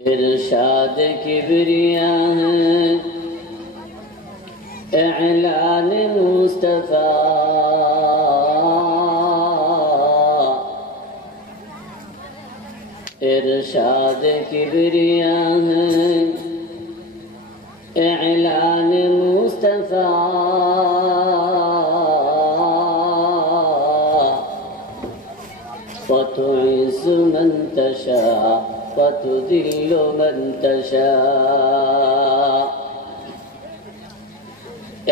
इरशाद किबरिया है एलान मुस्तफा इरशाद किबरिया है एलान मुस्तफा फतुइज़्ज़ु मन तशा वतुज़िल्लु मन तशा।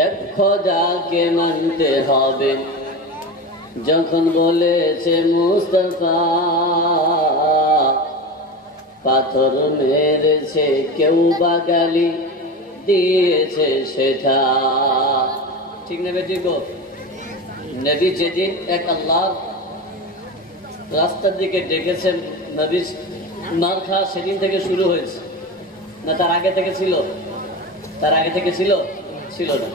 एक খোদাকে মানতে হবে যখন বলেছে মুস্তাফা, পাথর মেরেছে কেউ বা গালি দিয়েছে সেটা ঠিক না বেটি গো। নবী যেদিন এক আল্লাহ রাস্তার দিকে ডেকেছেন, নবীর মার খাওয়া সেদিন থেকে শুরু হয়েছে না তার আগে থেকে ছিল? তার আগে থেকে ছিল না।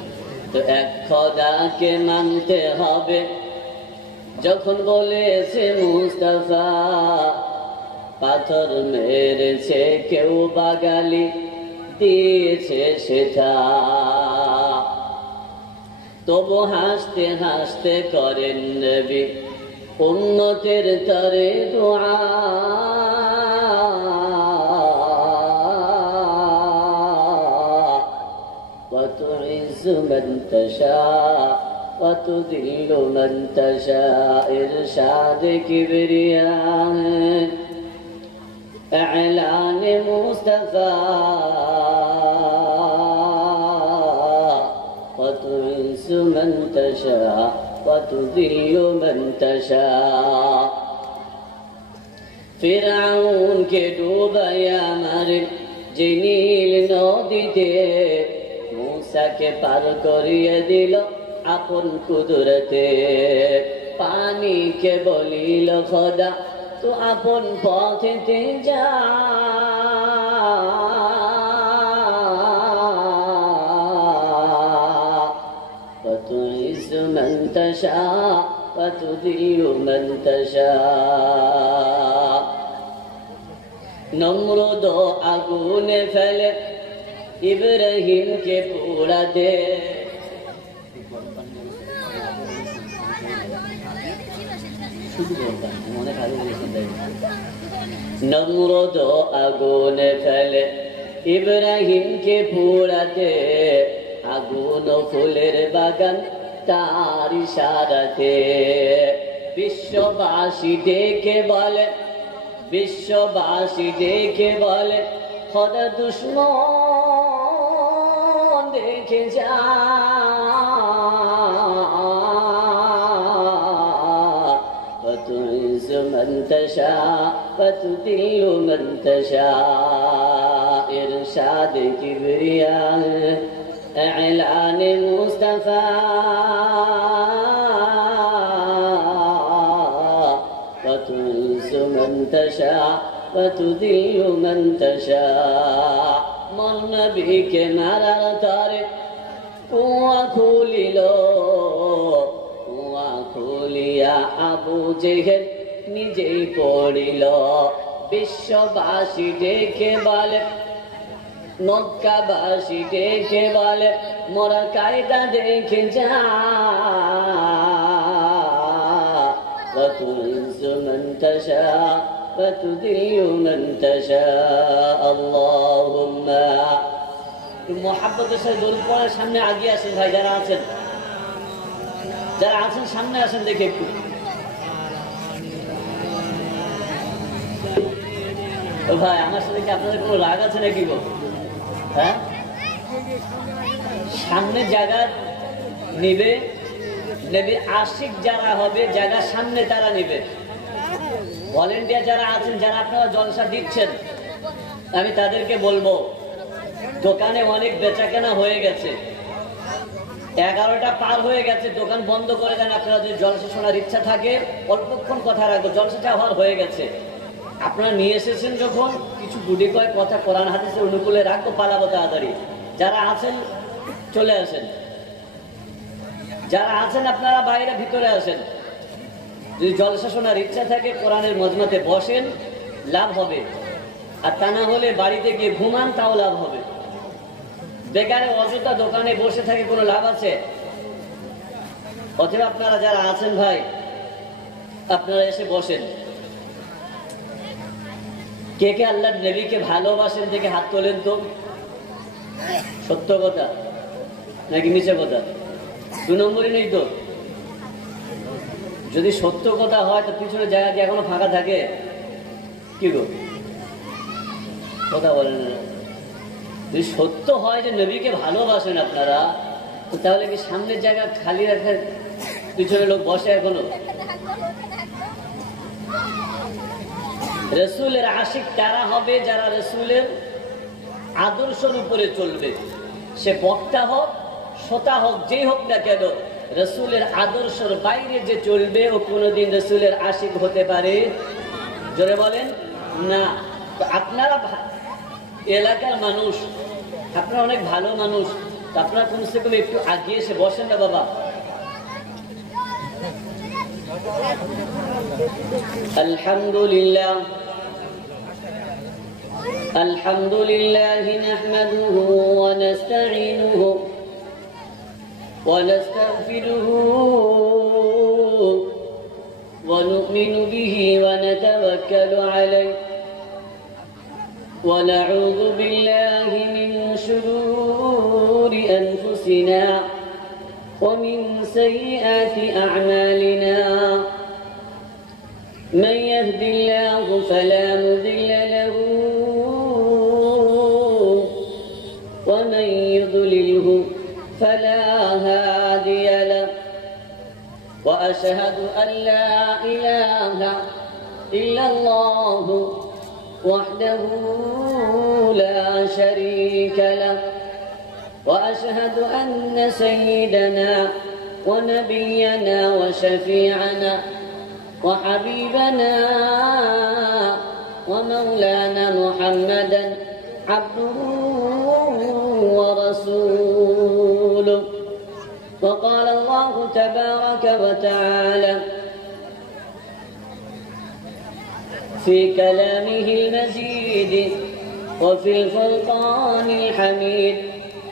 তো এক খোদাকে মানতে হবে যখন বলেছে মুস্তাফা, পাথর মেরেছে কেউ বা গালি দিয়েছে সেটা, তবু হাসতে হাসতে করেন নবী উম্মতের তরে দুআ। وتعز من تشاء وتذل من تشاء إرشاد كبرياء إعلان مصطفى وتعز من تشاء وتذل من تشاء। ফিরআউন কে ডুবাইয়া মারে যে নীল নদীতে, মূসাকে পার করিয়ে দিল আপন কুদরতে। পানিকে বলিল খোদা তু আপন পথেতে যা, وتعز من تشاء وتذل من تشاء। নমরুদ আগুনে ফেলে ইব্রাহিমকে পোড়া দে, নমরুদ আগুনে ফেলে ইব্রাহিমকে পোড়াতে, আগুন ফুলের বাগান তার ইশারাতে। বিশ্ববাসী ডেকে বলে, বিশ্ববাসী ডেকে বলে খোদা দুশমন দেখে যা, وتعز من تشاء وتذل من تشاء إرشاد كبرياء إعلان مصطفى وتعز من تشاء وتذل من تشاء। মন নবীকে মারার তরে কুয়া খুলিল, কুয়া খুলিয়া আবু জেহেল নিজেই পড়িল। বিশ্ববাসী ডেকে বলে, মক্কাবাসী ডেকে বলে মোরা কায়দা দেখে যা, وتعز من تشاء وتذل من تشاء। اللهم মুহাব্বতের সাথে দরুদ পড়ার সামনে আগিয়ে আসেন ভাই, যারা আছেন সামনে আসেন দেখে একটু। ভাই আমার সাথে কি আপনাদের কোনো রাগ আছে নাকি গো? হ্যাঁ, সামনে জায়গা নিবে নবীর আশিক যারা হবে, জায়গা সামনে তারা নিবে। ভলেন্টিয়ার যারা আছেন, যারা আপনারা জলসা দিচ্ছেন, আমি তাদেরকে বলবো দোকানে অনেক বেচাকেনা হয়ে গেছে, 11টা পার হয়ে গেছে, দোকান বন্ধ করে দেন। আপনারা যদি জলসা শোনার ইচ্ছা থাকে অল্পক্ষণ কথা রাখবো, জলসাটা হওয়ার হয়ে গেছে। আপনারা নিয়ে এসেছেন যখন, কিছু গুটি কয়েক কথা কোরআন হাদিসের অনুকূলে রাখবো, পালাবো তাড়াতাড়ি। যারা আছেন চলে আসেন, যারা আছেন আপনারা বাইরে ভিতরে আসেন। যদি জলসা শোনার ইচ্ছা থাকে কোরআনের মজমাতে বসেন, লাভ হবে। আর তা না হলে বাড়িতে গিয়ে ঘুমান, তাও লাভ হবে। বেকারে অযথা দোকানে বসে থাকে কোনো লাভ আছে? অথবা আপনারা যারা আছেন ভাই, আপনারা এসে বসেন। কে কে আল্লাহর নবীকে ভালোবাসেন থেকে হাত তোলেন তো। সত্য কথা নাকি মিছে কথা? 2 নম্বরই নেই তো। যদি সত্য কথা হয় তো পিছনে জায়গা কি এখনো ফাঁকা থাকে? কি গো, কথা বলেন না? যদি সত্য হয় যে নবীকে ভালোবাসেন আপনারা, তো তাহলে কি সামনের জায়গা খালি রাখেন, পিছনে লোক বসে এখনো? রসুলের আশিক কারা হবে? যারা রসুলের আদর্শের উপরে চলবে। সে বক্তা হোক, শ্রোতা হোক, যেই হোক না কেন, রসুলের আদর্শের বাইরে যে চলবে ও কোনোদিন রসুলের আশিক হতে পারে? জোরে বলেন না। তো আপনারা এলাকার মানুষ, আপনারা অনেক ভালো মানুষ, তো আপনারা কমসে কম একটু আগিয়ে এসে বসেন না বাবা। আলহামদুলিল্লাহ আলহামদুলিল্লাহ নাহমাদুহু ওয়া নাস্তাঈনুহু ওয়া নাস্তাগফিরুহু ওয়া নু'মিনু বিহি ওয়া নাতাওয়াক্কালু আলাইহি ওয়া নাউযু বিল্লাহি মিন শুরুরি আনফুসিনা ওয়া মিন সাইয়্যাতি আ'মালিনা। من يهد الله فلا مضل له ومن يضلله فلا هادي له وأشهد أن لا إله إلا الله وحده لا شريك له وأشهد أن سيدنا ونبينا وشفيعنا وحبيبنا ومولانا محمدا عبده ورسوله. وقال الله تبارك وتعالى في كلامه المجيد وفي الفرقان الحميد: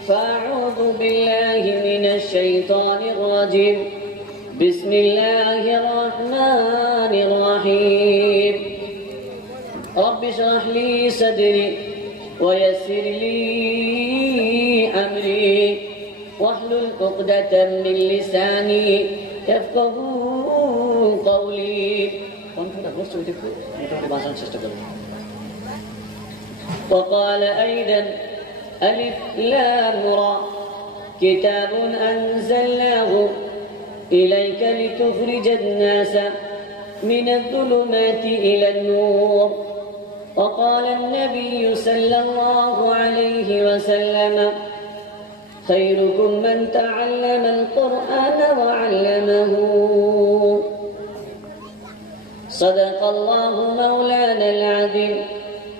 فأعوذ بالله من الشيطان الرجيم، بسم الله الرحمن الرحيم. رب اشرح لي صدري ويسر لي أمري واحلل عقدة من لساني يفقهوا قولي. وقال أيضا: ألف لام را كتاب أنزلناه إليك لتخرج الناس من الظلمات إلى النور. وقال النبي صلى الله عليه وسلم: خيركم من تعلم القرآن وعلمه. صدق الله مولانا العظيم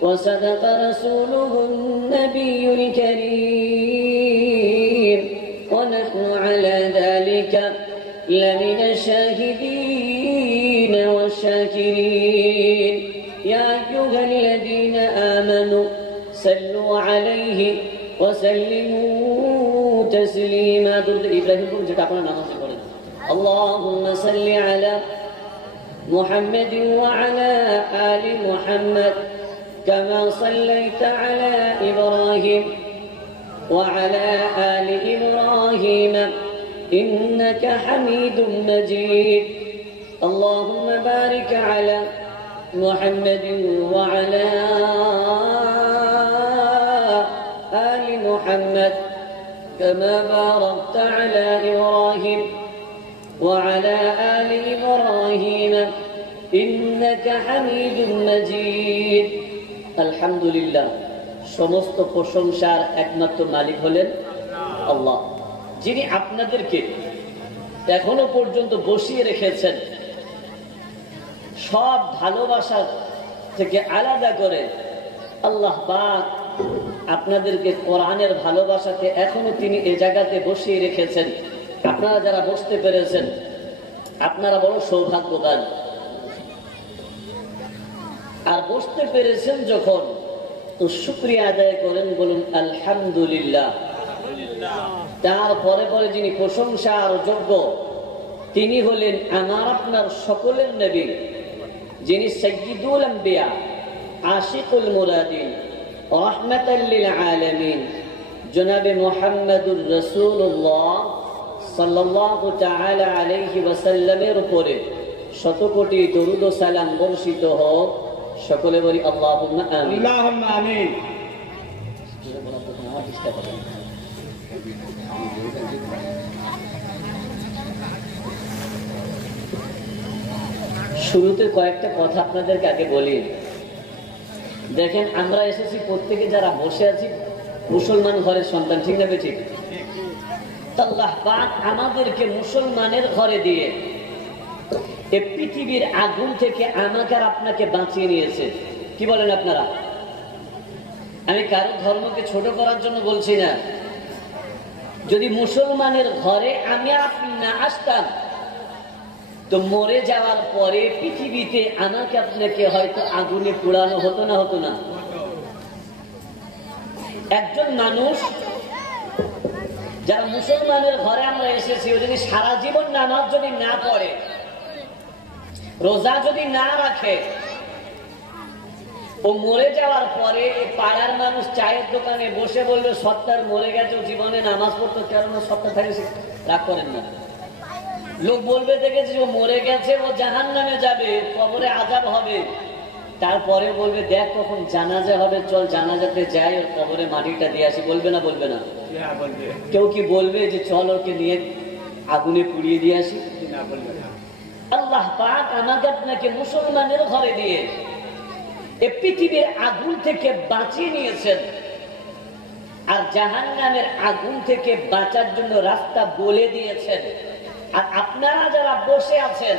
وصدق رسوله النبي الكريم، ونحن على ذلك لمن الشاهدين والشاكرين. يا أيها الذين آمنوا صلوا عليه وسلموا تسليما. درود إبراهيم যেটা আপনারা নামাজে পড়েন। اللهم صل على محمد وعلى آل محمد كما صليت على إبراهيم وعلى آل إبراهيم إنك حميد مجيد. اللهم بارك على محمد وعلى آل محمد كما باركت على إبراهيم وعلى آل إبراهيم إنك حميد مجيد. الحمد لله. সমস্ত প্রশংসার একমাত্র মালিক হলেন আল্লাহ, যিনি আপনাদেরকে এখনো পর্যন্ত বসিয়ে রেখেছেন। সব ভালোবাসা থেকে আলাদা করে আল্লাহ পাক আপনাদেরকে কোরআনের ভালোবাসাতে এখনো তিনি এই জায়গাতে বসিয়ে রেখেছেন। আপনারা যারা বসতে পেরেছেন আপনারা বড় সৌভাগ্যবান। আর বসতে পেরেছেন যখন, তো শুকরিয়া আদায় করেন, বলুন আলহামদুলিল্লাহ। তারপরে পরে যিনি প্রশংসার যোগ্য তিনি হলেন আমার আপনার সকলের নবী, যিনি সাইয়্যিদুল আম্বিয়া, আশিকুল মুরাদিন, রাহমাতাল লিল আলামিন, জনাবে মুহাম্মদুর রাসূলুল্লাহ সাল্লাল্লাহু তাআলা আলাইহি ওয়াসাল্লামের উপরে শত কোটি দরুদ ও সালাম বর্ষিত হোক। সকলে বলি আল্লাহুম্মা আমিন। আল্লাহুম্মা আমিন। শুরুতে কয়েকটা কথা আপনাদেরকে আগে বলি। দেখেন, আমরা এসেছি প্রত্যেকে যারা বসে আছি মুসলমান ঘরের সন্তান, ঠিক না ঠিক? আল্লাহ পাক আমাদেরকে মুসলমানের ঘরে দিয়ে এই পৃথিবীর আগুন থেকে আমাকে আর আপনাকে বাঁচিয়ে নিয়েছে। কি বলেন আপনারা? আমি কারো ধর্মকে ছোট করার জন্য বলছি না। যদি মুসলমানের ঘরে আমি আপনি না আসতাম তো মরে যাওয়ার পরে পৃথিবীতে আমাকে আপনাকে হয়তো আগুনে পোড়ানো হতো না, হতো না? একজন মানুষ যারা মুসলমানের ঘরে আমরা এসেছি, ও যদি সারা জীবন নামাজ যদি না পড়ে, রোজা যদি না রাখে, ও মরে যাওয়ার পরে পাড়ার মানুষ চায়ের দোকানে বসে বলবে সত্তার মরে গেছে, জীবনে নামাজ পড়তো, কেন সত্তা থাকে রাগ করেন না। লোক বলবে দেখেছি ও মরে গেছে, ও জাহান্নামে যাবে, কবরে আযাব হবে। তারপরে বলবে দেখ কখন জানাজা হবে, চল জানাজাতে যাই, ওর কবরে মাটিটা দিয়ে আসি। বলবে না বলবে না? কেউ কি বলবে যে চল ওকে নিয়ে আগুনে পুড়িয়ে দিয়ে আসি? আল্লাহ পাক আমাকে আপনাকে মুসলমানের ঘরে দিয়ে এই পৃথিবীর আগুন থেকে বাঁচিয়ে নিয়েছেন, আর জাহান্নামের আগুন থেকে বাঁচার জন্য রাস্তা বলে দিয়েছেন। আর আপনারা যারা বসে আছেন,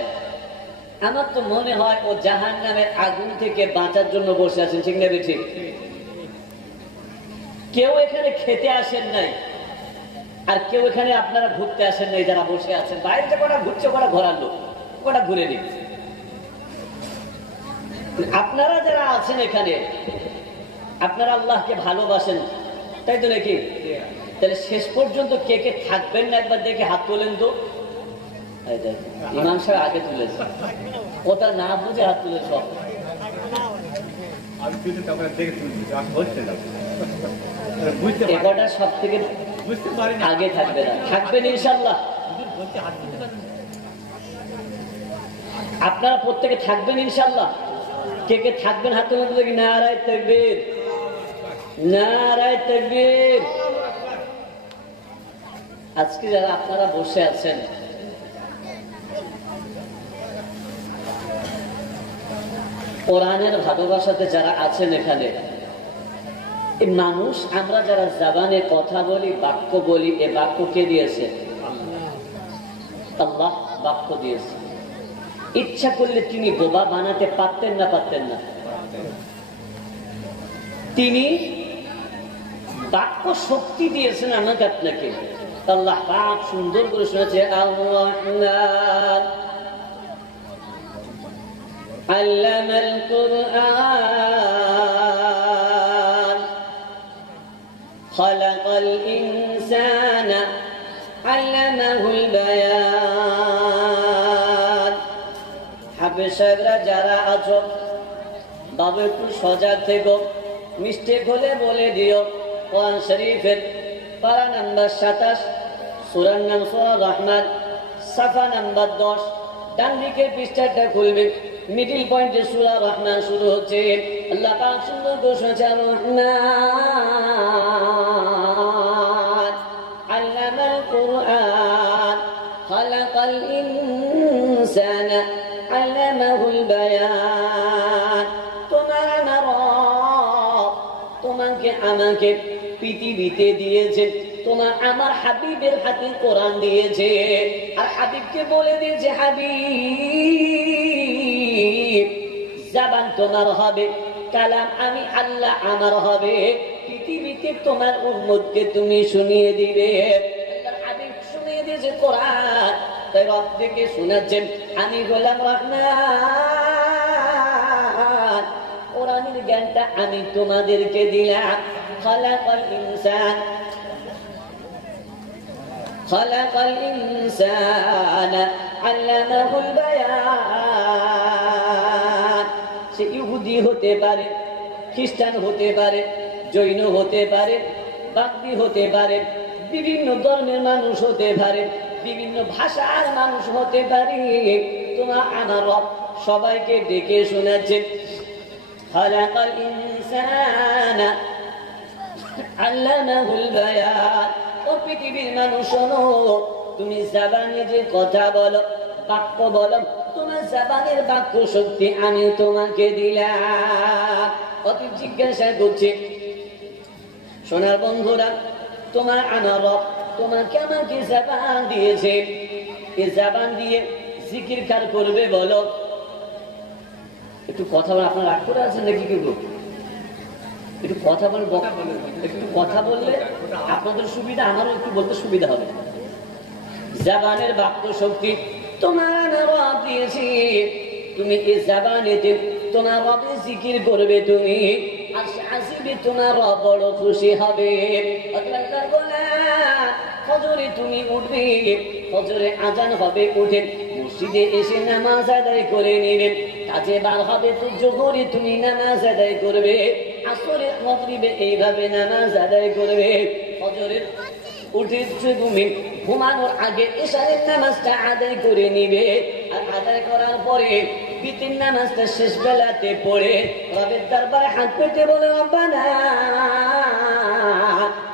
আমার তো মনে হয় ও জাহান্নামের আগুন থেকে বাঁচার জন্য বসে আছেন, ঠিক না ঠিক? কেউ এখানে খেতে আসেন নাই, আর কেউ এখানে আপনারা ঘুরতে আসেন নাই। যারা বসে আছেন বাইরে কটা ঘুরছে, কটা ঘোরার লোক, কটা ঘুরে নিন। আপনারা যারা আছেন এখানে, আপনারা আল্লাহকে ভালোবাসেন, তাই তো নাকি? তাহলে শেষ পর্যন্ত কে কে থাকবেন না একবার দেখে হাত তোলেন তো। ইমাম সাহেব আগে তুলেছে, ওটা না বুঝে হাত তুলে সব। সব থেকে আগে থাকবে না, থাকবেন ইনশাল্লাহ। আপনারা প্রত্যেকে থাকবেন ইনশাল্লাহ। কে কে থাকবেন হাত তুলে দেখি। নারায়ে তাকবীর, নারায়ে তাকবীর। আজকে যারা আপনারা বসে আছেন, কোরআনের ভালোবাসাতে যারা আছেন এখানে, এই মানুষ আমরা যারা জবানে কথা বলি, বাক্য বলি, এ বাক্য কে দিয়েছে? আল্লাহ বাক্য দিয়েছে। ইচ্ছা করলে তিনি বোবা বানাতে পারতেন না, পারতেন না? তিনি বাক্য শক্তি দিয়েছেন আমাকে আপনাকে। আল্লাহ পাক সুন্দর করে শুনেছে, আর-রহমান আল্লামাল কুরআন খালাকাল ইনসানা আল্লামাহুল বায়ান। হাফেজ সাহেবরা যারা আছো, বাবু একটু সজাগ থেকো, মিস্টেক হলে বলে দিও। কোরআন শরীফের পারা নাম্বার 27, সূরার নাম সূরা রহমান, সাফা নাম্বার 10, ডান দিকে পৃষ্ঠাটা খুলবে, মিডল পয়েন্টে সূরা রহমান শুরু হচ্ছে। আল্লাহ পাক সুন্দর ঘোষণা আছে, আর-রহমান আল্লামাল কুরআন খালাকাল ইনসানা আল্লামাহুল বায়ান। তোমার আমার রব তোমাকে আমাকে পৃথিবীতে দিয়েছে, তোমার আমার হাবিবের হাতে কোরআন দিয়েছে, আর হাবিবকে বলে দিয়েছে, হাবিব জবান তোমার হবে, কালাম আমি আল্লাহ আমার হবে, পৃথিবীতে তোমার উম্মতকে তুমি শুনিয়ে দিবে। হাবিব শুনিয়ে দিয়েছে কোরআন, তাই রব থেকে শোনাচ্ছেন, আমি গোলাম রহমান কোরআনের জ্ঞানটা আমি তোমাদেরকে দিলাম। খালাকাল ইনসান খালাকাল ইনসানা আল্লামাহুল বায়ান। সে ইহুদি হতে পারে, খ্রিস্টান হতে পারে, জৈন হতে পারে, বাগদি হতে পারে, বিভিন্ন ধর্মের মানুষ হতে পারে, বিভিন্ন ভাষার মানুষ হতে পারে। তোমার আমার রব সবাইকে ডেকে শোনাচ্ছে খালাকাল ইনসানা আল্লামাহুল বায়ান। ও পৃথিবীর মানুষ শোনো, তুমি জাবানে যে কথা বলো, বাক্য বলো, তোমার জাবানের বাক্য শক্তি আমি তোমাকে দিলাম। অতি জিজ্ঞাসা করছে সোনার বন্ধুরা, তোমার আমার রব তোমাকে আমাকে জাবান দিয়েছে, এই জাবান দিয়ে জিকির কার করবে বলো? একটু কথা বলে, আপনারা রাগ করে আছেন নাকি? কিন্তু একটু কথা বলে, একটু কথা বললে আপনাদের সুবিধা, আমারও একটু বলতে সুবিধা হবে। জাবানের বাক্য শক্তি তোমার রব দিয়েছি, তুমি এই জাবানেতে তোমার রবের জিকির করবে, তুমি আসবে, তোমার রব বড় খুশি হবে। ফজরে তুমি উঠবে, ফজরে আজান হবে, উঠে মসজিদে এসে নামাজ আদায় করে নেবেন। কাজে বার হবে তো জোহরে তুমি নামাজ আদায় করবে, আসরে মাগরিবে এইভাবে নামাজ আদায় করবে। ফজরে উঠেছে তুমি, ঘুমানোর আগে এশারের নামাজটা আদায় করে নিবে। আর আদায় করার পরে বিতির নামাজটা শেষ বেলাতে পড়ে রবের দরবারে হাত পেতে বলে, রব্বানা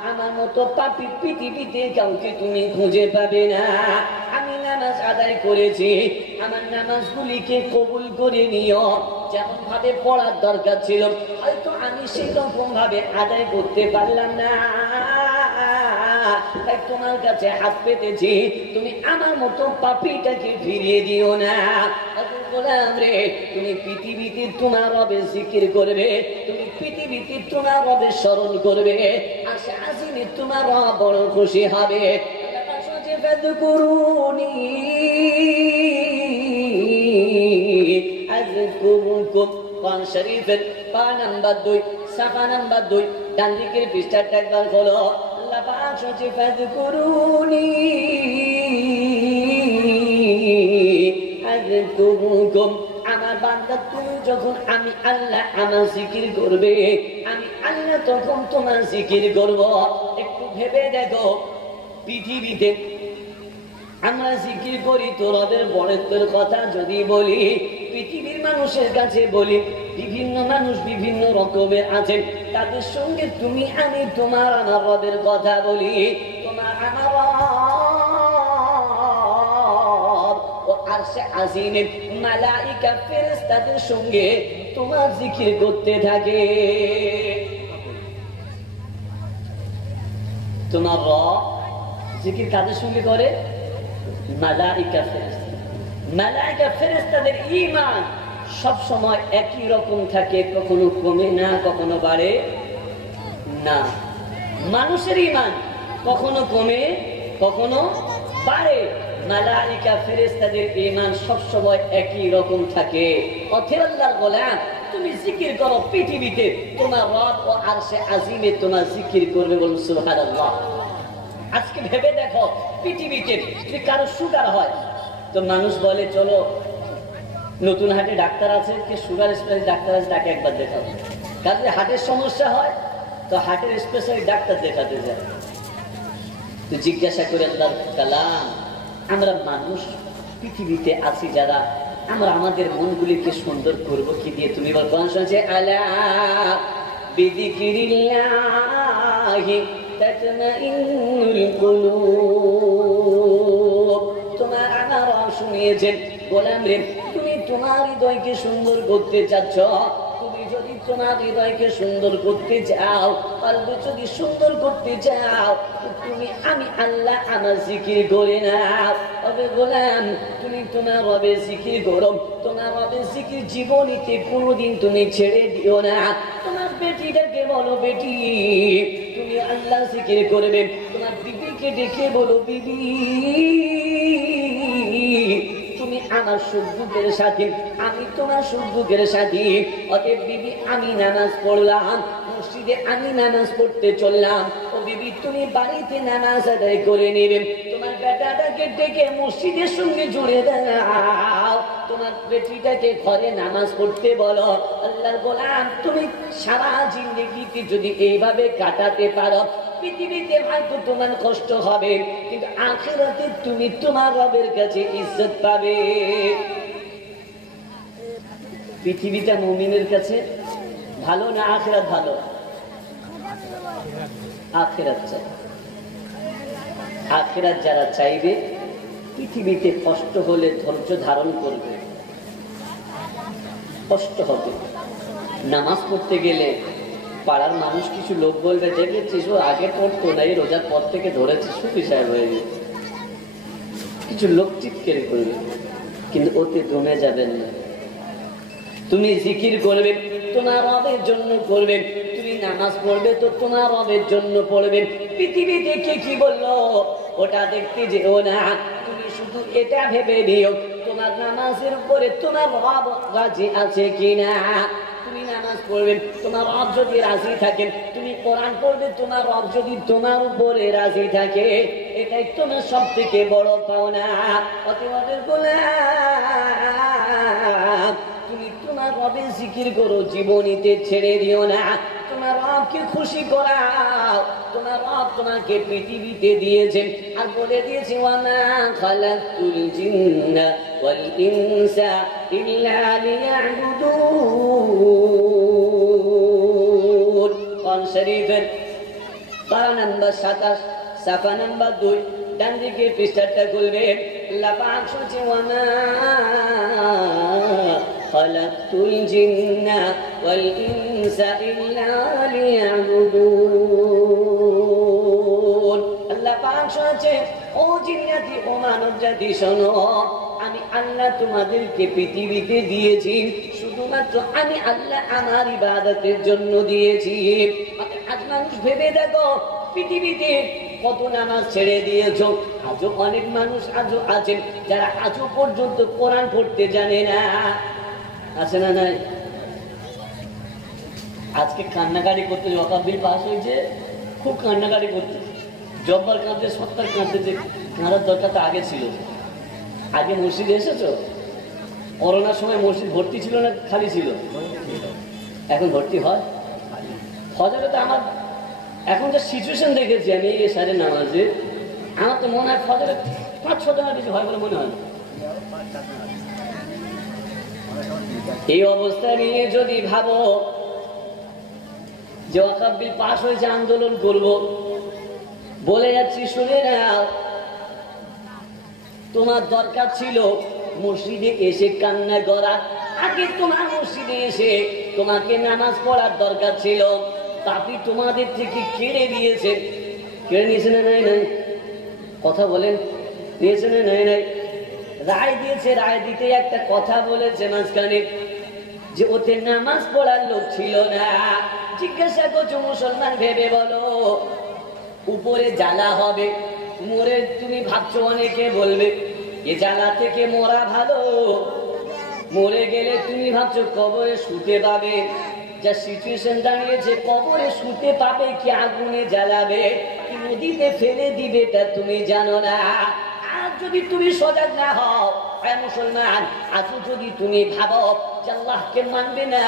আমার মতো পাপী পৃথিবীতে কাউকে তুমি খুঁজে পাবে না। আমি নামাজ আদায় করেছি, আমার নামাজগুলিকে কবুল করে নিও। যেমন ভাবে পড়ার দরকার ছিল হয়তো আমি সেরকম ভাবে আদায় করতে পারলাম না, তাই তোমার কাছে হাত পেতেছি, তুমি আমার মতো পাপীটাকে ফিরিয়ে দিও না। গোলাম রে, তুমি পৃথিবীতে তোমার রবের জিকির করবে, তুমি পৃথিবীতে তোমার রবের স্মরণ করবে, আশা আসিনি তোমার রব বড় খুশি হবে। ফাযকুরুনি আযকুরুকুম। কোরআন শরীফের পারা নাম্বার 2, সাফা নাম্বার 2, ডান দিকের পৃষ্ঠাটা একবার খোলো। আল্লাহ পাক বলছে ফাযকুরুনি আযকুরুকুম। আমার বান্দা তুমি যখন আমি আল্লাহ আমার জিকির করবে, আমি আল্লাহ তখন তোমার জিকির করব। একটু ভেবে দেখো, পৃথিবীতে আমরা জিকির করি তো রবের বড়ত্বের কথা যদি বলি, পৃথিবীর মানুষের কাছে বলি, বিভিন্ন মানুষ বিভিন্ন রকমের আছেন, তাদের সঙ্গে তুমি আমি তোমার আমার রবের কথা বলি। তোমার আমার ও আরশে আজিমে মালাইকা ফেরেশতাদের সঙ্গে তোমার জিকির করতে থাকে। তোমার রব জিকির কাদের সঙ্গে করে? মালাইকা ফেরেশতা। মালাইকা ফেরেশতাদের ঈমান সব সময় একই রকম থাকে, কখনো কমে না, কখনো বাড়ে না। মানুষের ঈমান কখনো কমে, কখনো বাড়ে। মালাইকা ফেরেশতাদের ঈমান সব সময় একই রকম থাকে। অতএব আল্লাহর গোলাম, তুমি জিকির করো, পৃথিবীতে তোমার রব ও আরশে আজিমে তোমার জিকির করবে, বলুন সুবহানাল্লাহ। আজকে ভেবে দেখো, পৃথিবীতে যদি কারো সুগার হয় তো মানুষ বলে চলো নতুন হাটে ডাক্তার আছে, কি সুগার স্পেশালিস্ট ডাক্তার আছে, তাকে একবার দেখাবো। কারণ হার্টের সমস্যা হয় তো হার্টের স্পেশালিস্ট ডাক্তার দেখাতে যায়। তো জিজ্ঞাসা করে আল্লাহর কালাম, আমরা মানুষ পৃথিবীতে আছি যারা, আমরা আমাদের মনগুলিকে সুন্দর করবো কি দিয়ে? তুমি বল, কোরআন শুনছে আলা বিযিকরিল্লাহি তাতমাইন্নুল কুলুব। তোমার আমার শুনিয়েছেন গোলাম রে, তুমি তোমার হৃদয়কে সুন্দর করতে চাচ্ছ, তুমি যদি তোমার হৃদয়কে সুন্দর করতে চাও, কলব যদি সুন্দর করতে চাও, তুমি আমি আল্লাহ আমার জিকির করে নাও। তবে গোলাম, তুমি তোমার রবের জিকির করো, তোমার রবের জিকির জীবনীতে কোনোদিন তুমি ছেড়ে দিও না। তোমার বেটিটাকে বলো, বেটি তুমি আল্লাহ জিকির করবে। তোমার বিবিকে ডেকে বলো, বিবি তুমি আমার সুখ দুঃখের সাথী, আমি তোমার সুখ দুঃখের সাথী। অতএব বিবি আমি নামাজ পড়লাম, মসজিদে আমি নামাজ পড়তে চললাম। ও বিবি তুমি বাড়িতে নামাজ আদায় করে নেবে, তোমার বেটাটাকে ডেকে মসজিদের সঙ্গে জুড়ে দাও, তোমার বেটিটাকে ঘরে নামাজ পড়তে বলো। আল্লাহর গোলাম, তুমি সারা জিন্দেগিতে যদি এইভাবে কাটাতে পারো, পৃথিবীতে হয়তো তোমার কষ্ট হবে, কিন্তু আখিরাতে তুমি তোমার রবের কাছে ইজ্জত পাবে। পৃথিবীটা মুমিনের কাছে ভালো না আখিরাত ভালো? আখিরাত চাই। আখিরাত যারা চাইবে পৃথিবীতে কষ্ট হলে ধৈর্য ধারণ করবে, কষ্ট হবে। নামাজ পড়তে গেলে পাড়ার মানুষ কিছু লোক বলবে, দেখেছিস ও আগে পড়তো না, এই রোজার পর থেকে ধরেছিস, সুফি সাহেব হয়ে গেছে। কিছু লোক চিৎকার করবে, কিন্তু ওতে দমে যাবেন না। তুমি জিকির করবে, তোমার রবের জন্য করবে। তুমি নামাজ পড়বে তো তোমার রবের জন্য পড়বে। পৃথিবী দেখে কি বললো ওটা দেখতে যেও না, তুমি শুধু এটা ভেবে নিও তোমার নামাজের উপরে তোমার রব রাজি আছে কিনা। তুমি নামাজ পড়বে, তোমার রব যদি রাজি থাকেন, তুমি কোরআন পড়বে, তোমার রব যদি তোমার উপরে রাজি থাকে, এটাই তোমার সব থেকে বড় পাওনা। অতএব গোলাম, তুমি তোমার রবের জিকির করো, জীবনীতে ছেড়ে দিও না। তোমার রবকে খুশি করাও। তোমার রব তোমাকে পৃথিবীতে দিয়েছেন আর বলে দিয়েছে, ওয়ামা খালাকতুল জিন্না ওয়াল ইনসা ইল্লা লিয়াবুদুন। কোরআন শরীফের পারা নাম্বার 27, সাফা নাম্বার 2, ডান দিকে পৃষ্ঠাটা খুলবে। আল্লাহ পাক বলছে, ওয়ামা খালাকতুল জিন্না ওয়াল ইনসা ইল্লা লিয়াবুদুন। আল্লাহ পাক বলছে, ও জিন্নাতি, ও মানব জাতি শোনো, আমি আল্লাহ তোমাদেরকে পৃথিবীতে দিয়েছি শুধুমাত্র আমি আল্লাহ আমার ইবাদতের জন্য দিয়েছি। আজ মানুষ ভেবে দেখো, পৃথিবীতে কত নামাজ ছেড়ে দিয়েছ। আজও অনেক মানুষ আজও আছেন যারা আজও পর্যন্ত কোরআন পড়তে জানে না, আছে না নাই? আজকে কান্নাকাটি করতে, ওয়াকাফ বিল পাস হয়েছে, খুব কান্নাকাটি করতে, জব্বার কাঁদতে, সত্তার কাঁদতে, যে কাঁদার দরকার তো আগে ছিল। আগে মসজিদে এসেছো? করোনার সময় মসজিদ ভর্তি ছিল না খালি ছিল? এখন ভর্তি হয়। ফজরে তো আমার এখন যে সিচুয়েশন দেখেছি আমি এই সাড়ে নামাজে, আমার তো মনে হয় ফজরে 5-6 জনের বেশি হয় বলে মনে হয়। এই অবস্থা নিয়ে যদি ভাবো যে ওয়াকাফ বিল পাস হয়েছে, আন্দোলন করব, বলে যাচ্ছি শুনে নাও, তোমার দরকার ছিল মসজিদে এসে কান্না করা। আগে তোমার মসজিদে এসে তোমাকে নামাজ পড়ার দরকার ছিল, তাপি তোমাদের থেকে কেড়ে দিয়েছে। কেড়ে নিয়েছে না নাই? নাই কথা বলেন, নিয়েছে না নাই? নাই রায় দিয়েছে। রায় দিতে একটা কথা বলেছে মাঝখানে, যে ওতে নামাজ পড়ার লোক ছিল না। জিজ্ঞাসা করছো মুসলমান, ভেবে বলো, উপরে জ্বালা হবে, মরে তুমি ভাবছো, অনেকে বলবে এ জ্বালা থেকে মরা ভালো। মরে গেলে তুমি ভাবছো কবরে শুতে পাবে। যা সিচুয়েশন দাঁড়িয়েছে, কবরে শুতে পাবে কি আগুনে জ্বালাবে কি নদীতে ফেলে দিবে, তা তুমি জানো না। আর যদি তুমি সজাগ না হও, মুসলমান, আজও যদি তুমি ভাবো যে আল্লাহকে মানবে না,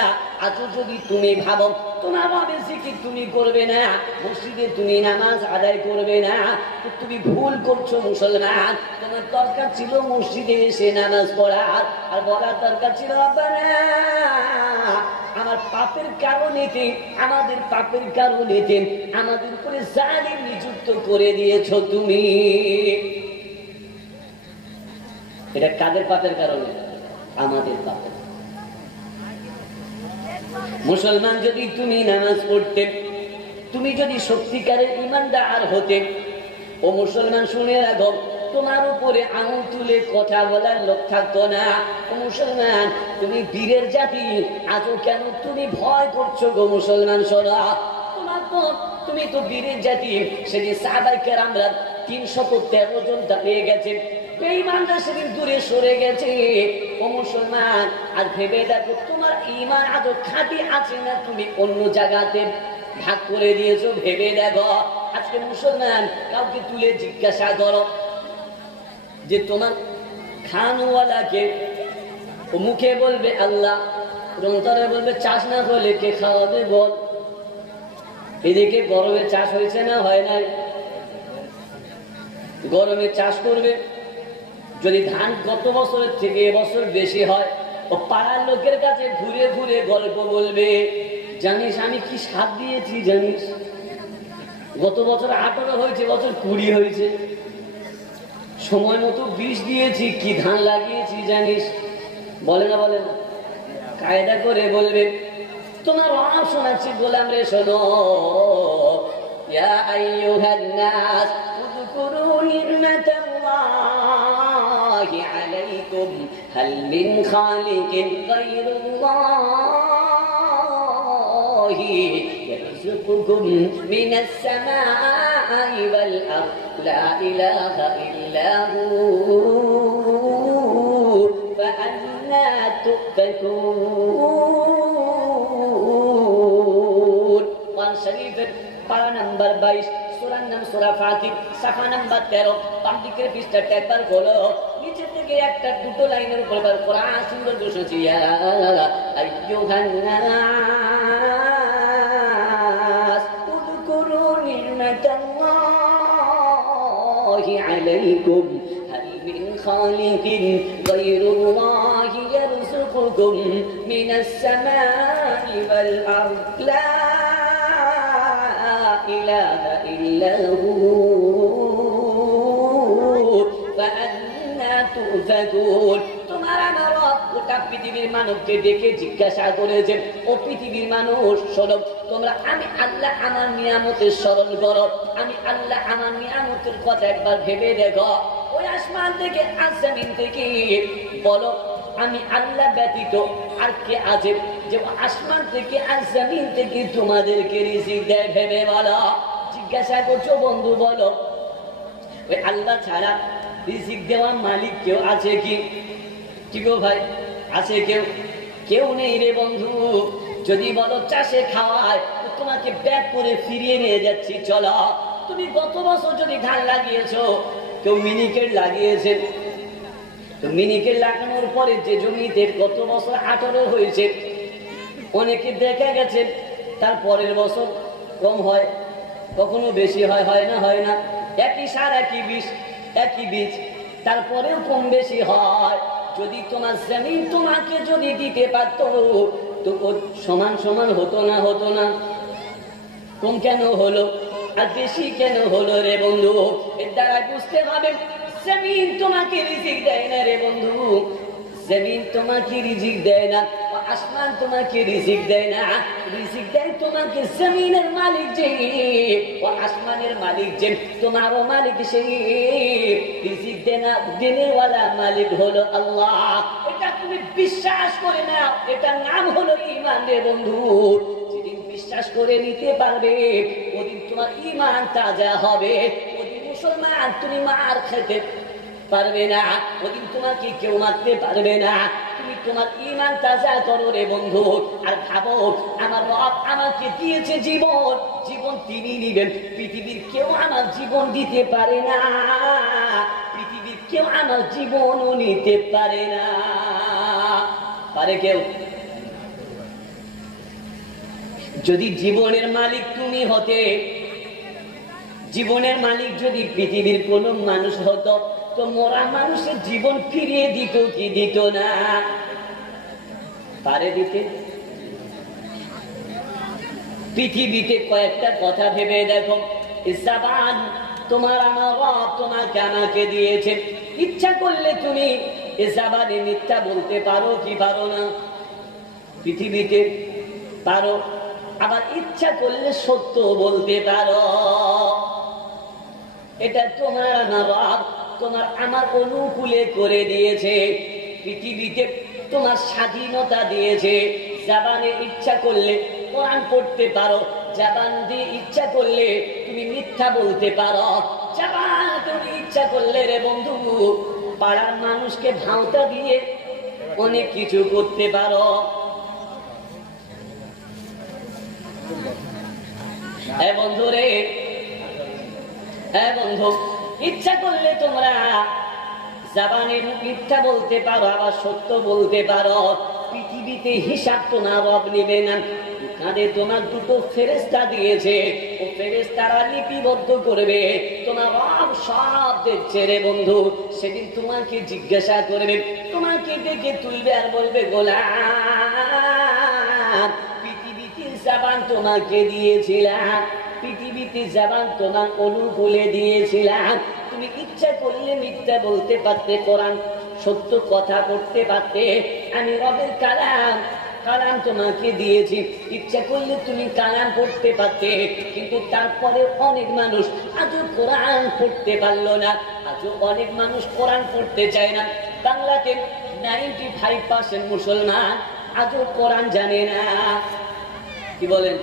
আজও যদি তুমি ভাবো তোমার রবের জিকির তুমি করবে না, মসজিদে তুমি নামাজ আদায় করবে না, তুমি ভুল করছো মুসলমান। তোমার দরকার ছিল মসজিদে এসে নামাজ পড়ার, আর বলার দরকার ছিল রব্বানা আমার পাপের কারণে, আমাদের পাপের কারণে আমাদের উপরে জালিম নিযুক্ত করে দিয়েছো তুমি। এটা কাদের পাপের কারণে? আমাদের পাপের। মুসলমান, যদি তুমি নামাজ পড়তে, তুমি যদি সত্যিকারের ইমানদার হতে, ও মুসলমান শুনে রাখো, তোমার উপরে আঙুল তুলে কথা বলার লোক থাকতো না। ও মুসলমান, তুমি বীরের জাতি, আজও কেন তুমি ভয় করছো গো মুসলমান? শোনা, তোমার তো, তুমি তো বীরের জাতি। সেদিন সাহাবায়ে কেরামরা 313 জন দাঁড়িয়ে গেছে, বেঈমানরা সেদিন দূরে সরে গেছে। ও মুসলমান, আর ভেবে দেখো তোমার ঈমান আদৌ খাঁটি আছে না তুমি অন্য জায়গাতে ভাগ করে দিয়েছো। ভেবে দেখো আজকে মুসলমান কাউকে তুলে জিজ্ঞাসা করো যে তোমার খানওয়ালাকে, ও মুখে বলবে আল্লাহ, অন্তরে বলবে চাষ না হলে কে খাওয়াবে বল। এদিকে গরমে চাষ হয়েছে না হয় নাই? গরমে চাষ করবে, যদি ধান গত বছরের থেকে এবছর বেশি হয়, ও পাড়ার লোকের কাছে ঘুরে ঘুরে গল্প বলবে, জানিস আমি কি সার দিয়েছি জানিস, গত বছর 18 হয়েছে, বছর 20 হয়েছে, সময় মতো বিষ দিয়েছি, কি ধান লাগিয়েছি জানিস। বলে না বলে না? কায়দা করে বলবে। তোমার রব শোনাচ্ছি, গোলাম রে শোনো, ইয়া আইয়ুহান নাস উযকুরু নি'মাতাল্লাহি আলাইকুম হাল মিন খালিকিন গায়রুল্লাহি ইয়ারযুকুকুম মিনাস সামাই ওয়াল আরদ লা ইলাহা ইল্লা হু ফাআন্না তুফাকুন। কোরআন শরীফের পারা নাম্বার 22, সূরার নাম সূরা ফাতির, সাফা নাম্বার 13, বাম দিকের পৃষ্ঠাটা একবার খোলো, নিচে থেকে একটা দুটো লাইনের উপর কোরআন সুন্দর ঘোষণা, ইয়া আইয়ুহান নাস উযকুরু নি'মাতাল্লাহি আলাইকুম হাল মিন খালিকিন গায়রুল্লাহি ইয়ারযুকুকুম মিনাস সামাই ওয়াল আরদ লা ইলাহা ইল্লা হু ফাআন্না তুফাকুন। তোমার আমার রব গোটা পৃথিবীর মানুষকে ডেকে জিজ্ঞাসা করেছেন, ও পৃথিবীর মানুষ শোনো, তোমরা আমি আল্লাহ আমার নিয়ামতের স্মরণ করো, আমি আল্লাহ আমার নিয়ামতের কথা একবার ভেবে দেখো। ওই আসমান থেকে আর জমিন থেকে বলো আমি আল্লাহ ব্যতীত আর কে আছে যে আসমান থেকে আর জমিন থেকে তোমাদেরকে রিজিক দেয়? ভেবে বলো। জিজ্ঞাসা করছো বন্ধু, বলো ওই আল্লাহ ছাড়া রিজিক দেওয়ার মালিক কেউ আছে কি? কি গো ভাই, আছে কেউ? কেউ নেই রে বন্ধু। যদি বলো চাষে খাওয়ায়, তোমাকে ব্যাক করে ফিরিয়ে নিয়ে যাচ্ছি, চলো। তুমি গত বছর যদি ধান লাগিয়েছো, কেউ মিনিকেট লাগিয়েছে, তো মিনিকেট লাগানোর পরে যে জমিতে গত বছর 18 হয়েছে, অনেকে দেখা গেছে তার পরের বছর কম হয়, কখনো বেশি হয়, হয় না? হয় না? একই সার, একই বিষ, একই বীজ, তারপরেও কম বেশি হয়। যদি তোমার জমিন তোমাকে যদি দিতে পারতো, তো সমান সমান হতো না? হতো না? কম কেন হলো আর বেশি কেন হলো রে বন্ধু? এর দ্বারা বুঝতে হবে জমিন তোমাকে রিজিক দেয় না রে বন্ধু, জমিন তোমাকে রিজিক দেয় না, আসমান তোমাকে রিজিক দেয় না, রিজিক দেয় তোমাকে জমিনের মালিক যে, ও আসমানের মালিক যে, তোমারও মালিক সেই। রিজিক দেনা দেনেওয়ালা মালিক হলো আল্লাহ। এটা তুমি বিশ্বাস করে নাও, এটার নাম হলো ঈমান রে বন্ধু। যেদিন বিশ্বাস করে নিতে পারবে, ওদিন তোমার ঈমান তাজা হবে। ওদিন মুসলমান তুমি মার খেতে পারবে না, ওদিন তোমাকে কেউ মারতে পারবে না। তুমি তোমার ঈমান তাজা করো রে বন্ধু, আর ভাবো আমার রব আমাকে দিয়েছে জীবন, জীবন তিনি নিবেন। পৃথিবীর কেউ আমার জীবন দিতে পারে না, পৃথিবীর কেউ আমার জীবনও নিতে পারে না। পারে কেউ? যদি জীবনের মালিক তুমি হতে, জীবনের মালিক যদি পৃথিবীর কোন মানুষ হতো, তো মরা মানুষের জীবন ফিরিয়ে দিত কি দিত না? পারে দিতে? পৃথিবীতে কয়েকটা কথা ভেবে দেখো, জবান তোমার আমার রব তোমাকে আমাকে দিয়েছে, ইচ্ছা করলে তুমি এ জবানে মিথ্যা বলতে পারো কি পারো না? পৃথিবীতে পারো। আবার ইচ্ছা করলে সত্য বলতে পারো। এটা তোমার আমার রব তোমার আমার অনুকূলে করে দিয়েছে। পৃথিবীতে তোমার স্বাধীনতা দিয়েছে। জবানে ইচ্ছা করলে কোরআন পড়তে পারো, জবান দিয়ে ইচ্ছা করলে তুমি মিথ্যা বলতে পারো। জবান তুমি ইচ্ছা করলে রে বন্ধু পাড়ার মানুষকে ভাঁওতা দিয়ে অনেক কিছু করতে পারো। বন্ধু রে, বন্ধু, ইচ্ছা করলে তোমরা জাবানে মিথ্যা বলতে পারো, আবার সত্য বলতে পারো। পৃথিবীতে হিসাব তোমার রব নেবে না। কাঁধে তোমার দুটো ফেরেশতা দিয়েছে, ও ফেরেশতারা লিপিবদ্ধ করবে। তোমার রব সব দেখছে রে বন্ধু। সেদিন তোমাকে জিজ্ঞাসা করবে, তোমাকে ডেকে তুলবে আর বলবে, গোলাম, পৃথিবীতে জাবান তোমাকে দিয়েছিলাম, পৃথিবীতে জাবান তোমার অনুকূলে দিয়েছিলাম। তুমি ইচ্ছা করলে মিথ্যা বলতে পারতে, কোরআন সত্য কথা করতে পারতে। আমি রবের কালাম তোমাকে দিয়েছি, ইচ্ছা করলে তুমি কালাম পড়তে পারতে। কিন্তু তারপরে অনেক মানুষ আজও কোরআন পড়তে পারলো না। আজও অনেক মানুষ কোরআন পড়তে চায় না। বাংলাতে 95% মুসলমান আজও কোরআন জানে না। কি বলেন?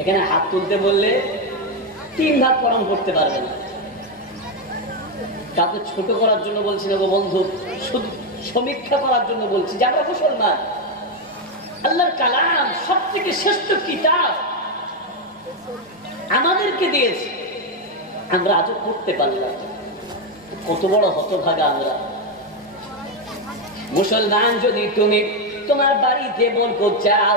এখানে হাত তুলতে বললে 3 ভাগ কোরআন পড়তে পারবে না। কাউকে ছোট করার জন্য বলছি না গো বন্ধু, শুধু সমীক্ষা করার জন্য বলছি যে আমরা মুসলমান। আল্লাহর কালাম সব থেকে শ্রেষ্ঠ কিতাব আমাদেরকে দিয়েছে, আমরা আজও পড়তে পারলাম। কত বড় হতভাগা আমরা মুসলমান। যদি তুমি তোমার বাড়িতে বরকত চাও,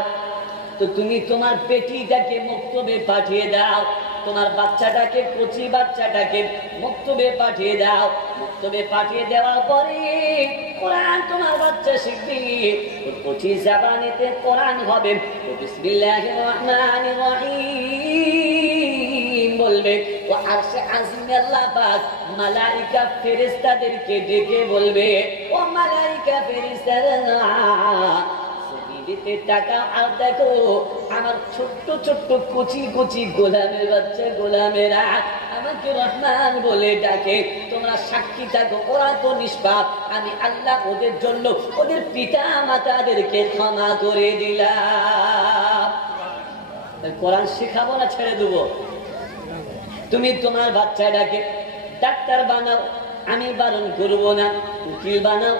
তো তুমি তোমার পেটিটাকে মক্তবে পাঠিয়ে দাও, তোমার বাচ্চাটাকে, কচি বাচ্চাটাকে মক্তবে পাঠিয়ে দাও। মক্তবে পাঠিয়ে দেওয়ার পরে কোরআন তোমার বাচ্চা শিখবে, কচি জাবানেতে কোরআন হবে। বিসমিল্লাহির রহমানির রহিম বলবে। ও আরশে আজিমে আল্লাহ পাক মালায়েকা ফেরেশতাদেরকে ডেকে বলবে, ও মালায়েকা ফেরেশতারা দিতে টাকা, আর দেখো আমার ছোট্ট ছোট্ট কচি কচি গোলামের বাচ্চা গোলামেরা আমাকে রহমান বলে ডাকে। তোমরা সাক্ষী থাকো, ওরা তো নিষ্পাপ। আমি আল্লাহ ওদের জন্য ওদের পিতা মাতাদেরকে ক্ষমা করে দিলাম। কোরআন শিখাবো না ছেড়ে দেবো? তুমি তোমার বাচ্চাটাকে ডাক্তার বানাও, আমি বারণ করবো না। উকিল বানাও,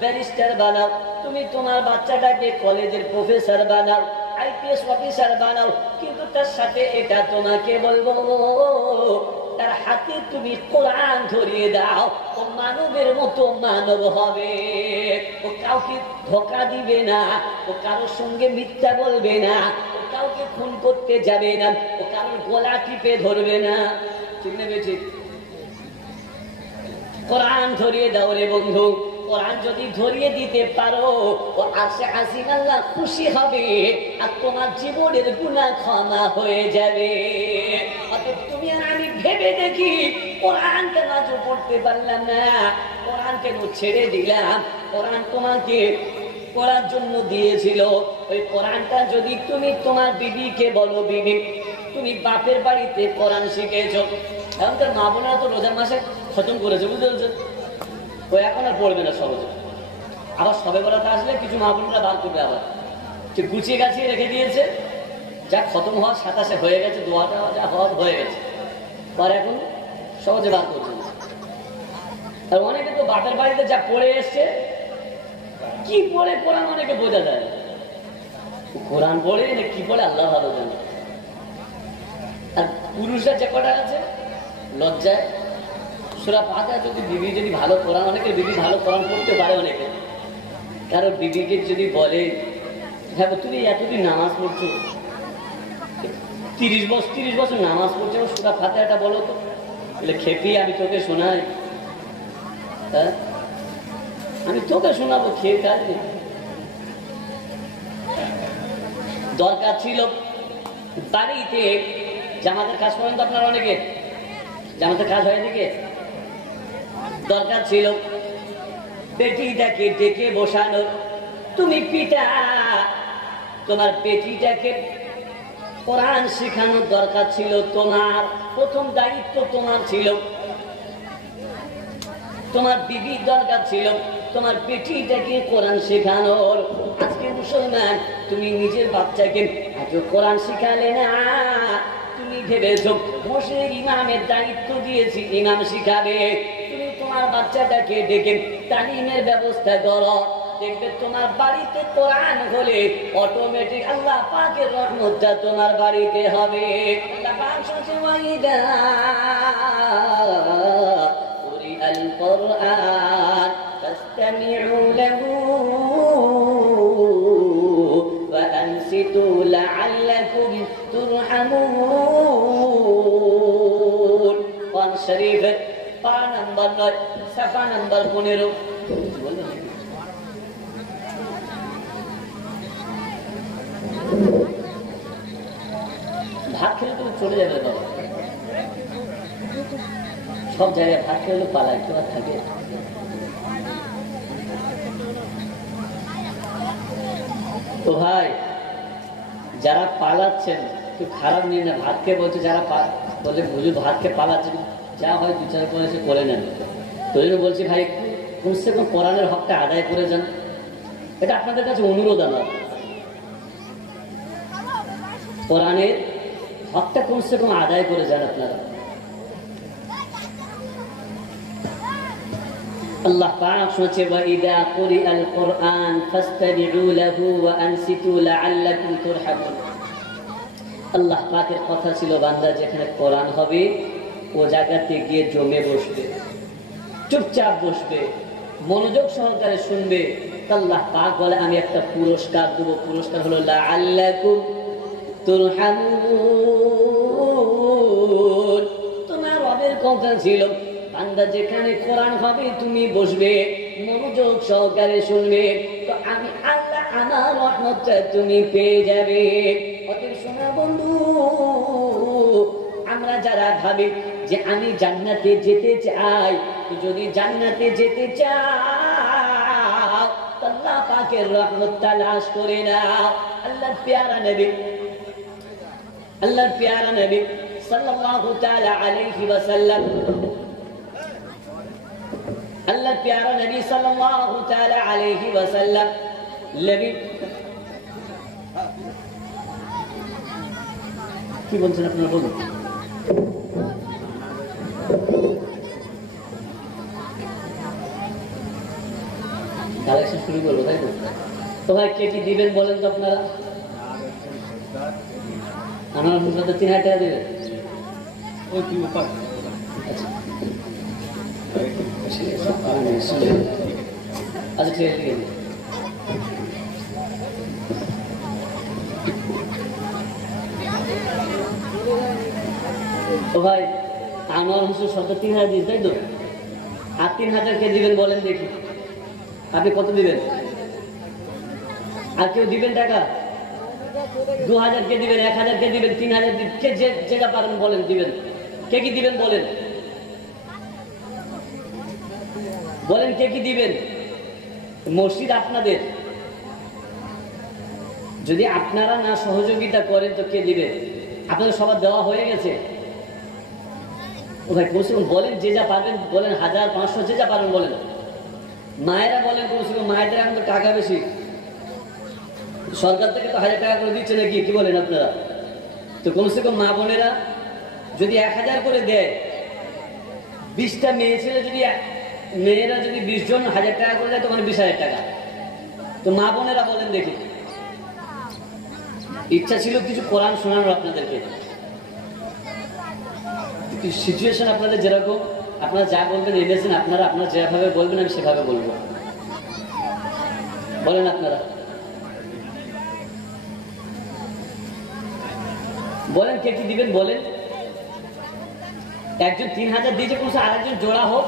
ব্যারিস্টার বানাও। তুমি তোমার বাচ্চাটাকে কলেজের প্রফেসর বানাও, আইপিএস অফিসার বানাও। কিন্তু তার সাথে এটা তোমাকে বলবো, তার হাতে তুমি কোরআন ধরিয়ে দাও। ও মানবের মতো মানব হবে, ও কাউকে ধোঁকা দিবে না, ও কারোর সঙ্গে মিথ্যা বলবে না, ও কাউকে খুন করতে যাবে না, ও কারোর গলা টিপে ধরবে না। ঠিক না বেঠি? কোরআন ধরিয়ে দাও রে বন্ধু। কোরআন যদি ধরিয়ে দিতে পারো, ও আরশে আজিম আল্লাহ খুশি হবে, আর তোমার জীবনের গুনাহ ক্ষমা হয়ে যাবে। অতএব তুমি আর আমি ভেবে দেখি, কোরআন কেন আজ পড়তে পারলাম না, কোরআন কেন ছেড়ে দিলাম? কোরআন তোমাকে পড়ার জন্য দিয়েছিল। ওই কোরআনটা যদি তুমি তোমার বিবিকে বলো, বিবি তুমি বাপের বাড়িতে কোরআন শিখেছো, এখনকার মা বোনেরা তো রোজার মাসে খতম করেছে, বুঝতে পেরেছেন? ও এখন আর পড়বে না সহজে। আবার সবে বেলাতে আসলে কিছু মা বোনরা বার করবে, আবার যে গুছিয়ে গাছিয়ে রেখে দিয়েছে, যা খতম হওয়ার 27 হয়ে গেছে, দোয়াটা যা হওয়ার হয়ে গেছে, আর এখন সহজে বার করছে। আর অনেকে তো বাপের বাড়িতে যা পড়ে এসছে, কি পড়ে কোরআন অনেকে বোঝা যায় না। কোরআন পড়ে না কি পড়ে আল্লাহ ভালো জানে। আর পুরুষরা যে কটা আছে লজ্জায় সূরা ফাতিহা যদি বিবি যদি ভালো কোরআন, অনেকে বিবি ভালো কোরআন পড়তে পারে, অনেকে কারণ বিবিকে যদি বলে, হ্যাঁ তুমি এতদিন নামাজ পড়ছো, 30 বছর নামাজ পড়ছো, সূরা ফাতিহাটা বলো তো। বলে খেপি আমি তোকে শোনাই, হ্যাঁ আমি তোকে শোনাবো, খেয়ে কাজ নেই। দরকার ছিল বাড়িতে জামাতের কাজ করেন তো আপনারা, অনেকে জামাতের কাজ হয় দিকে, দরকার ছিল বেটিটাকে ডেকে বসানো। তুমি পিতা, তোমার বেটিটাকে কোরআন শেখানোর দরকার ছিল। তোমার প্রথম দায়িত্ব তোমার ছিল। তোমার বিবির দরকার ছিল তোমার বেটিটাকে কোরআন শেখানোর। আজকে মুসলমান তুমি নিজের বাচ্চাকে আজও কোরআন শিখালে না। তুমি ভেবেছো বসে ইমামের দায়িত্ব দিয়েছি, ইমাম শিখাবে। তুমি তোমার বাচ্চাটাকে ডেকে তালিমের ব্যবস্থা করো। দেখবে তোমার বাড়িতে কোরআন হলে অটোমেটিক আল্লাহ পাকের রহমতটা তোমার বাড়িতে হবে। আল্লাহ পাক বলছে ওয়াইদা কুরিআল কুরআন ফাসতামিউ লাহু ওয়া আনসিতু লাআল্লাকুম তুরহামুন। কোরআন শরীফের পারা নাম্বার 9 সাফা নাম্বার 15। ভাত খেলে তুমি চলে যাবে বাবা, সব জায়গায় ভাত খেলে পালায় তো আর থাকে। তো ভাই যারা পালাচ্ছেন একটু খারাপ নিয়ে না, ভাত খেয়ে বলছে যারা বলে বুঝু ভাত খেয়ে পালাচ্ছেন, যা হয় দু চার করে সে করে নেন। তো জন্য বলছি ভাই কমসে কম কোরআনের হকটা আদায় করে যান, এটা আপনাদের কাছে অনুরোধ আমার। কোরআনের হকটা কমসে কম আদায় করে যান আপনারা। আল্লাহ পাক শুনছে ওয়াইদা কুরিআল কুরআন ফাসতামিউ লাহু ওয়া আনসিতু লাআল্লাকুম তুরহামুন। আল্লাহ পাকের কথা ছিল বান্দা যেখানে কোরআন হবে ও জায়গাতে গিয়ে জমে বসবে, চুপচাপ বসবে, মনোযোগ সহকারে শুনবে। আল্লাহ পাক বলে আমি একটা পুরস্কার দেব, পুরস্কার হলো লাআল্লাকুম তুরহামুন। তোমার রবের কথা ছিল বান্দা যেখানে কোরআন হবে তুমি বসবে, মনোযোগ সহকারে শুনবে, তো আমি আল্লাহ আমার রহমতটা তুমি পেয়ে যাবে। অতএব শোনা বন্ধু, আমরা যারা ভাবি যে আমি জান্নাতে যেতে চাই, যদি জান্নাতে যেতে চাও আল্লাহ পাকের রহমত তালাশ করে নাও। আল্লাহর প্যারা নবী সাল্লাল্লাহু তাআলা আলাইহি ওয়াসাল্লাম, আল্লাহর প্যারা নবী সাল্লাল্লাহু তাআলা আলাইহি ওয়াসাল্লাম নবী কি বলছেন আপনারা বলুন। কালেকশন শুরু করবো তাই তো? তো ভাই কে কি দিবেন বলেন তো আপনারা? আমার 3000 টাকা দেবেন। আচ্ছা ঠিক আছে। তো ভাই আনোয়ার হোসেন 3000 দিস তাই তো? আর 3000 কে দিবেন বলেন দেখি, আপনি কত দিবেন? আর কেউ দিবেন টাকা? 2000 কে দিবেন, 1000 কে দিবেন, 3000 দিবেন, কে যেটা পারেন বলেন দিবেন। কে কি দিবেন বলেন, বলেন কে কি দিবেন? মসজিদ আপনাদের, যদি আপনারা না সহযোগিতা করেন তো কে দিবে? আপনাদের সবার দেওয়া হয়ে গেছে। ও ভাই কৌশল বলেন, যে যা পারবেন বলেন, 1000, 500 যে যা পারেন বলেন। মায়েরা বলেন কৌশল, মায়েদের এখন তো টাকা বেশি, সরকার থেকে তো 1000 টাকা করে দিচ্ছে নাকি, কি বলেন আপনারা? তো কমসে কম মা বোনেরা যদি 1000 করে দেয়, 20টা মেয়ে ছেলে যদি মেয়েরা যদি 20 জন 1000 টাকা করে দেয়, তো মানে 20,000 টাকা। তো মা বোনেরা বলেন দেখি। ইচ্ছা ছিল কিছু কোরআন শোনানোর আপনাদেরকে, সিচুয়েশন আপনাদের যেরকম, আপনারা যা বলবেন এনেছেন, আপনারা যেভাবে বলবেন আমি সেভাবে বলবো। বলেন আপনারা বলেন কে কি দিবেন বলেন। একজন 3000 দিয়েছে, কোন আরেকজন জোড়া হোক।